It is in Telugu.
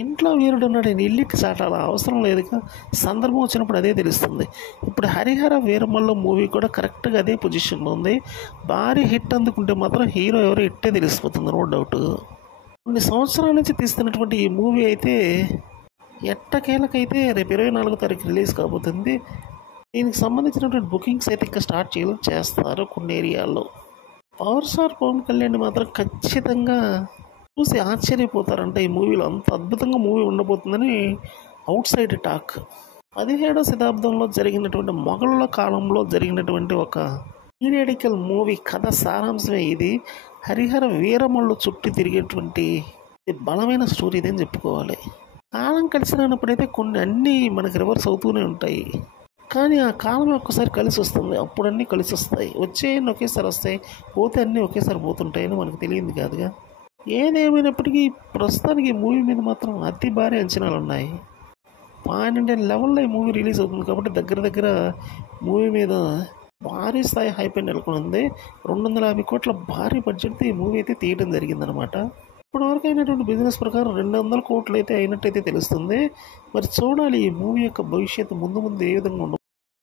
ఇంట్లో వీరుడున్నాడు ఇల్లుకి చాటాల అవసరం లేదుగా. సందర్భం వచ్చినప్పుడు అదే తెలుస్తుంది. ఇప్పుడు 'హరిహర వీరమల్లు' మూవీ కూడా కరెక్ట్గా అదే పొజిషన్లో ఉంది. భారీ హిట్ అందుకుంటే మాత్రం హీరో ఎవరో ఇట్టే తెలిసిపోతుంది, నో డౌట్. కొన్ని సంవత్సరాల నుంచి తీస్తున్నటువంటి ఈ మూవీ అయితే ఎట్టకేలకైతే రేపు 24వ తారీఖు రిలీజ్ కాబోతుంది. దీనికి సంబంధించినటువంటి బుకింగ్స్ అయితే ఇంకా స్టార్ట్ చేస్తారు కొన్ని ఏరియాల్లో. పవర్ స్టార్ పవన్ కళ్యాణ్ మాత్రం ఖచ్చితంగా చూసి ఆశ్చర్యపోతారంట. ఈ మూవీలో అంత అద్భుతంగా మూవీ ఉండబోతుందని అవుట్ సైడ్ టాక్. 17వ శతాబ్దంలో జరిగినటువంటి మొఘలుల కాలంలో జరిగినటువంటి ఒక పీరియాడికల్ మూవీ కథ సారాంశమే ఇది. హరిహర వీరమల్లు చుట్టూ తిరిగేటువంటి బలమైన స్టోరీ ఇదని చెప్పుకోవాలి. కాలం కలిసి రానప్పుడైతే కొన్ని అన్నీ మనకి రివర్స్ అవుతూనే ఉంటాయి. కానీ ఆ కాలం ఒక్కసారి కలిసి వస్తుంది, అప్పుడు అన్నీ కలిసి వస్తాయి. వచ్చేయన్నీ ఒకేసారి వస్తాయి, పోతే అన్నీ ఒకేసారి పోతుంటాయని మనకు తెలియదు కాదుగా. ఏదేమైనప్పటికీ ప్రస్తుతానికి ఈ మూవీ మీద మాత్రం అతి భారీ అంచనాలు ఉన్నాయి. పాన్ ఇండియన్ లెవెల్లో ఈ మూవీ రిలీజ్ అవుతుంది కాబట్టి దగ్గర మూవీ మీద భారీ స్థాయి హైప్ నెలకొని ఉంది. 250 కోట్ల భారీ బడ్జెట్తో ఈ మూవీ అయితే తీయడం జరిగిందనమాట. ఇప్పటివరకు అయినటువంటి బిజినెస్ ప్రకారం 200 కోట్లు అయితే అయినట్టయితే తెలుస్తుంది. మరి చూడాలి ఈ మూవీ యొక్క భవిష్యత్తు ముందు ఏ విధంగా ఉండబోతుంది.